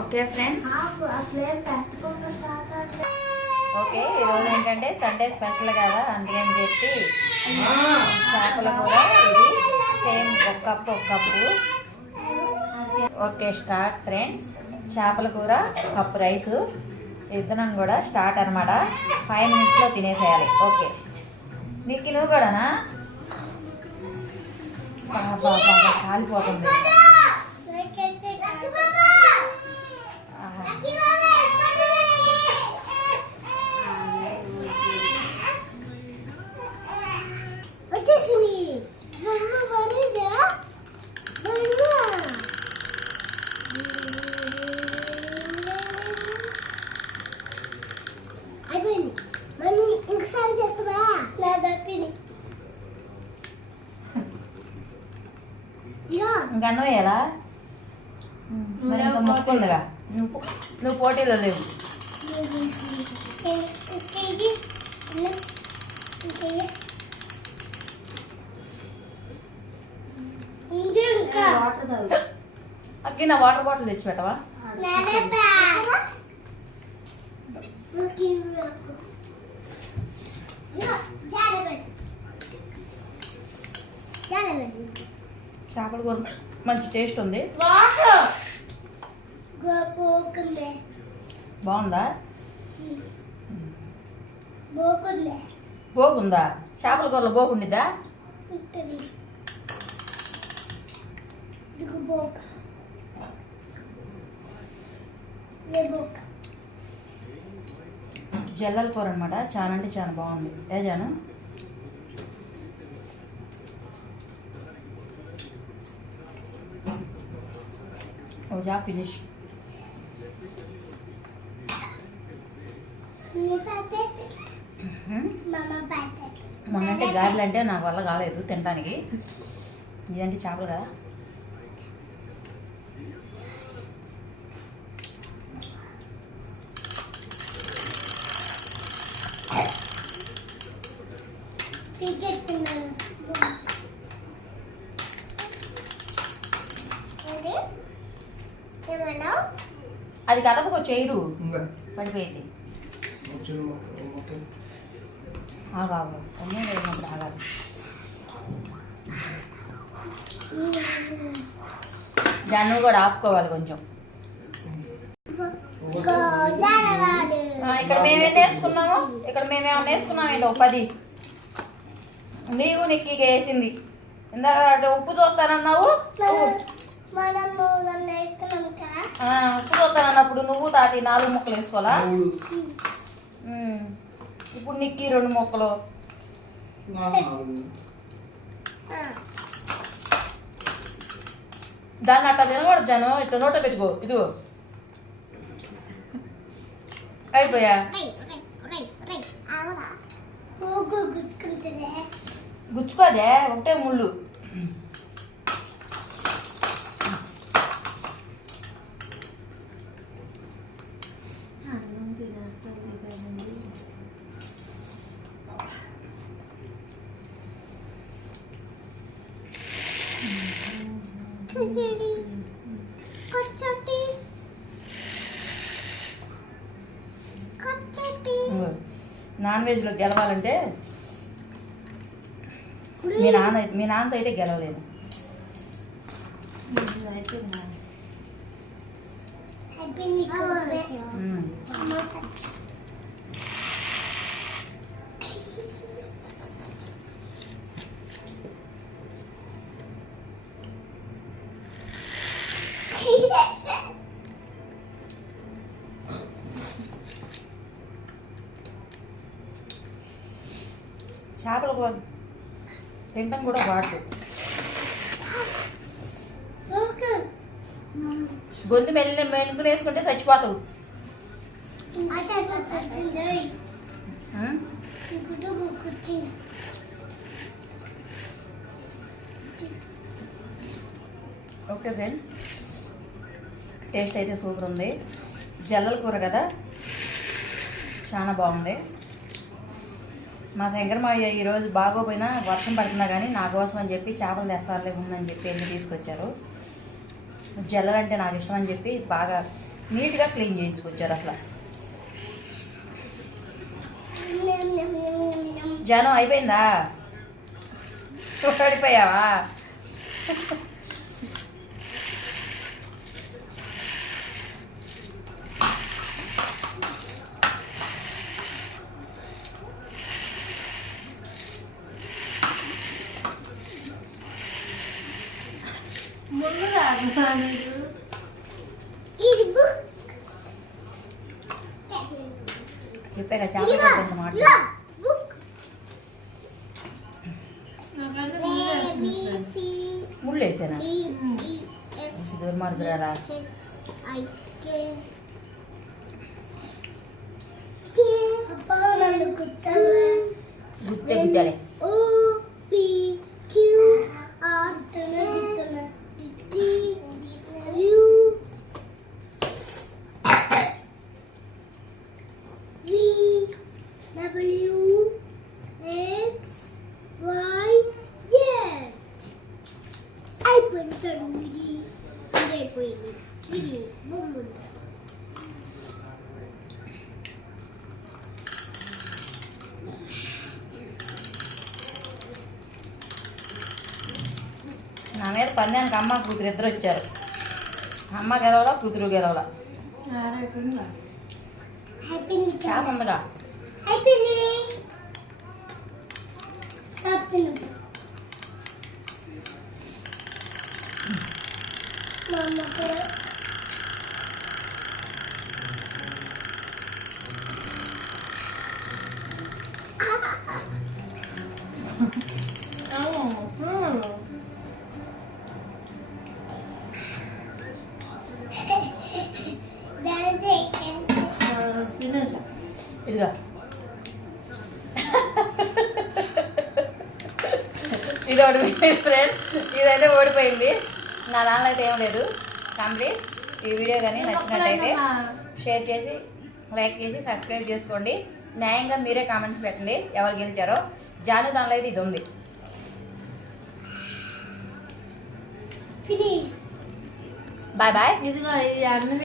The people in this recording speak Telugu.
ఓకే ఫ్రెండ్స్ ఓకే ఈరోజు ఏంటంటే సండే స్పెషల్ కదా అందుకని చెప్పి చేపల కూర ఇది సేమ్ ఒక కప్పు ఒక కప్పు. ఓకే స్టార్ట్ ఫ్రెండ్స్ చేపల కూర కప్పు రైస్. ఇద్దరం కూడా స్టార్ట్ అనమాట ఫైవ్ మినిట్స్లో తినేసేయాలి. ఓకే నీకు నువ్వు కూడానా? బాబా కాలిపోతుంది. ఇంకా అన్నం వేయాలా మరి ఇంకా మొక్కు ఉందిగా నువ్వు నువ్వు పోటీలో లేవు. అక్కి నా వాటర్ బాటిల్ తెచ్చి పెట్టవా చేపల కూర మంచి టేస్ట్ ఉంది. బాగుందా? బోగుందా చేపల కూరలో బోగుండిద్దా బోక జల్లల కూర అనమాట చాలా అంటే చాలా బాగుంది. ఏ జాను? ఓ జా ఫినిష్ మొన్నంటే గారెలు అంటే నా వల్ల కాలేదు తినడానికి. ఇదంటే చేపలు కదా? ఏంటి అది కదపకు చేయరు. ఇంకా. పడిపోయింది. లేనప్పుడు ఆగాలి. దాన్ని కూడా ఆపుకోవాలి కొంచెం. ఇక్కడ మేమేం నేర్చుకున్నాము? ఇక్కడ మేమేమో నేర్చుకున్నాం ఏంటో పది. నీవు నిక్కి వేసింది. ఇందాక అటు ఉప్పు చూస్తానన్నావు? చూస్తానన్నప్పుడు నువ్వు తాతి నాలుగు ముక్కలు వేసుకోవాలా. ఇప్పుడు నిక్కి రెండు ముక్కలు. దాన్ని అట్లా తినకూడదు జాను. ఇట్లా నోట పెట్టుకో. ఇదిగో. అయిపోయా. గుచ్చుకోదే ఒకటే ముళ్ళు. నాన్ వెజ్లో గెలవాలంటే మీ నాన్న మీ నాన్నతో అయితే గెలవలేదు అయిపోయింది కోసమే. ఉమ్. చేపల కూర తినటం కూడా వాడు గొంతు మెల్లి మెలుకుని వేసుకుంటే చచ్చిపోతావు. ఓకే ఫ్రెండ్స్ టేస్ట్ అయితే సూపర్ ఉంది. జల్లల కూర కదా? చాలా బాగుంది. మా శంకరమయ్య ఈరోజు బాగోపోయినా వర్షం పడుతున్నా కానీ నా కోసం అని చెప్పి చేపలు తెస్తారులే ఉందని చెప్పి వెళ్ళి తీసుకొచ్చారు. జల్లలు అంటే నాకు ఇష్టం అని చెప్పి బాగా నీట్గా క్లీన్ చేయించుకొచ్చారు అట్లా. జనం అయిపోయిందా? పడిపోయావా? చెప్పాక చేపలు ఇదిగో, కొంత మాట ఇదిగో, book. A, B, C, ముళ్ళు వేసానా D, E, F, దుర్మార్గురాలా I, K. K. నన్ను గుర్తవా? గుత్తే గుద్దాలే నా మీద పందానికి అమ్మ కూతురు ఇద్దరు వచ్చారు అమ్మ గెలవలా కూతురు గెలవలా అయిపోయింది చేప ఉందిగా అయిపోయింది తప్పిన మా అమ్మకు దాని ఇదిగా. ఇది ఓడిపోయింది ఫ్రెండ్స్ ఇదైతే ఓడిపోయింది. నా దానిలో అయితే ఏం లేదు. కంప్లీట్ ఈ వీడియో కానీ నచ్చినట్టయితే షేర్ చేసి లైక్ చేసి సబ్స్క్రైబ్ చేసుకోండి. న్యాయంగా మీరే కామెంట్స్ పెట్టండి ఎవరు గెలిచారో. జాను దానిలో అయితే ఇది ఉంది. Bye bye